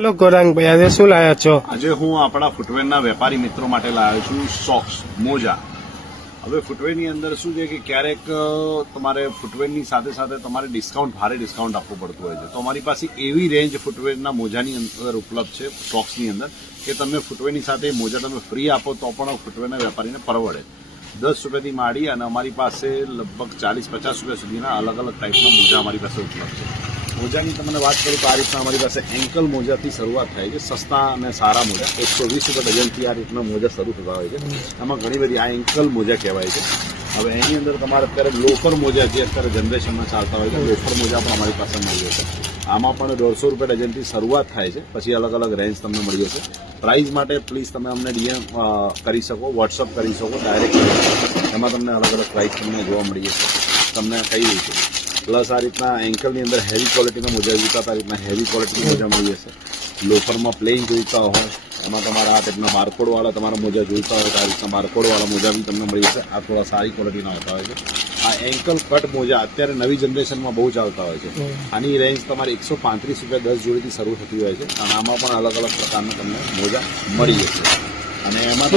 Hello Gaurangbhai, આજે શું લાયા છો? આજે હું આપણા ફૂટવેરના વેપારી મિત્રો માટે લાવ્યો છું સોક્સ, મોજા. હવે ફૂટવેરની અંદર શું છે કે ક્યારેક તમારે ફૂટવેરની સાથે સાથે તમારે ભારે ડિસ્કાઉન્ટ આપવું પડતું હોય છે. તો અમારી પાસે એવી રેન્જ ફૂટવેરના મોજાની અંદર ઉપલબ્ધ છે, સોક્સની અંદર, કે તમે ફૂટવેરની સાથે મોજા તમે ફ્રી આપો તો પણ ફૂટવેરના વેપારીને પરવડે. 10 રૂપિયાથી માંડી અને અમારી પાસે લગભગ 40-50 રૂપિયા સુધીના અલગ અલગ ટાઈપના મોજા અમારી પાસે ઉપલબ્ધ છે. મોજાની તમને વાત કરું તો આ રીતના અમારી પાસે એન્કલ મોજાથી શરૂઆત થાય છે, સસ્તા અને સારા મોજા. 120 રૂપિયા ડઝનથી આ રીતના મોજા શરૂ થતા હોય છે. એમાં ઘણી બધી આ એન્કલ મોજા કહેવાય છે. હવે એની અંદર તમારે અત્યારે લોફર મોજા જે અત્યારે જનરેશનમાં ચાલતા હોય છે, લોફર મોજા પણ અમારી પાસે મળી જશે. આમાં પણ 150 રૂપિયા ડઝનથી શરૂઆત થાય છે, પછી અલગ અલગ રેન્જ તમને મળી જશે. પ્રાઇસ માટે પ્લીઝ તમે અમને ડીએમ કરી શકો, વોટ્સઅપ કરી શકો, ડાયરેક્ટ એમાં તમને અલગ અલગ પ્રાઇસ તમને જોવા મળી જશે. તમને કહી દઈશું. પ્લસ આ રીતના એન્કલની અંદર હેવી ક્વોલિટીના મોજા જોઈતા હતા, આ રીતના હેવી ક્વોલિટીના મોજા મળી જશે. લોફરમાં પ્લેન જોઈતા હોય એમાં તમારા આ ટાઈપના બારકોડવાળા તમારા મોજા જોઈતા હોય તો આ રીતના બારકોડવાળા મોજા બી તમને મળી જશે. આ થોડા સારી ક્વોલિટીના હોતા હોય છે. આ એન્કલ કટ મોજા અત્યારે નવી જનરેશનમાં બહુ ચાલતા હોય છે. આની રેન્જ તમારે 135 રૂપિયા 10 જોડીથી શરૂ થતી હોય છે અને આમાં પણ અલગ અલગ પ્રકારના તમને મોજા મળી જશે. અને એમાં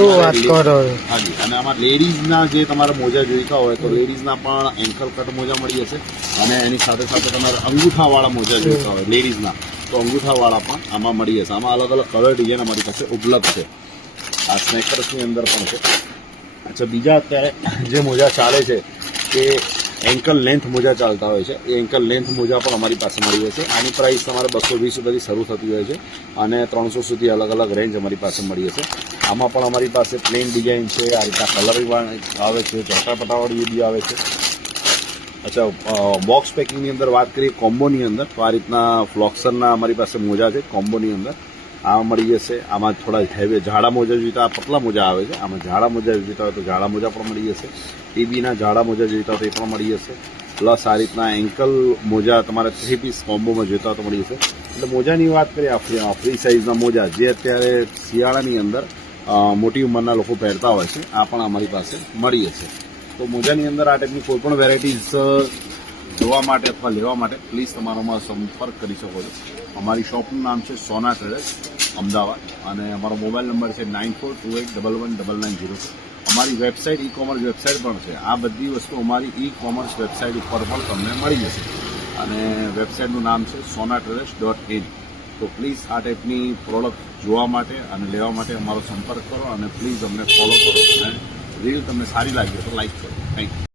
હાજી, અને આમાં લેડીઝના જે તમારા મોજા જોઈતા હોય તો લેડીઝના પણ એન્કલ કટ મોજા મળી જશે. અને એની સાથે સાથે તમારે અંગૂઠાવાળા મોજા જોઈતા હોય લેડીઝના તો અંગૂઠાવાળા પણ આમાં મળી જશે. આમાં અલગ અલગ કલર ડિઝાઇન અમારી પાસે ઉપલબ્ધ છે. આ સ્નેકર્સની અંદર પણ છે. અચ્છા, બીજા અત્યારે જે મોજા ચાલે છે એ એન્કલ લેન્થ મોજા ચાલતા હોય છે. એ એન્કલ લેન્થ મોજા પણ અમારી પાસે મળી જશે. આની પ્રાઇસ તમારે 220 રૂપિયાથી શરૂ થતી હોય છે અને 300 સુધી અલગ અલગ રેન્જ અમારી પાસે મળી જશે. આમાં પણ અમારી પાસે પ્લેન ડિઝાઇન છે, આ રીતના કલર આવે છે, ચટાપટાવાળી એ બી આવે છે. અચ્છા, બોક્સ પેકિંગની અંદર વાત કરીએ કોમ્બોની અંદર તો આ રીતના ફ્લોક્સરના અમારી પાસે મોજા છે કોમ્બોની અંદર. આ મળી જશે. આમાં થોડા હેવી જાડા મોજા જોઈતા પતલા મોજા આવે છે. આમાં જાડા મોજા જોઈતા હોય તો જાડા મોજા પણ મળી જશે. ટીબીના જાડા મોજા જોઈતા હોય તો એ પણ મળી જશે. પ્લસ આ રીતના એન્કલ મોજા તમારે 3 પીસ કોમ્બોમાં જોઈતા હોય તો મળી જશે. એટલે મોજાની વાત કરીએ, ફ્રી સાઇઝના મોજા જે અત્યારે શિયાળાની અંદર મોટી ઉંમરના લોકો પહેરતા હોય છે, આ પણ અમારી પાસે મળી જશે. તો મોજાની અંદર આ ટાઈપની કોઈ પણ વેરાયટીઝ જોવા માટે અથવા લેવા માટે પ્લીઝ તમારોમાં સંપર્ક કરી શકો છો. અમારી શોપનું નામ છે સોના ટ્રેડર્સ, અમદાવાદ, અને અમારો મોબાઈલ નંબર છે 9428119990. અમારી વેબસાઇટ ઈ-કોમર્સ વેબસાઇટ પણ છે. આ બધી વસ્તુ અમારી ઈ-કોમર્સ વેબસાઇટ ઉપર પણ તમને મળી જશે અને વેબસાઇટનું નામ છે sonatraders.in. તો પ્લીઝ આ ટાઈપની પ્રોડક્ટ જોવા માટે અને લેવા માટે અમારો સંપર્ક કરો અને પ્લીઝ અમને ફોલો કરો અને રીલ તમને સારી લાગી તો લાઈક કરો. Thank you.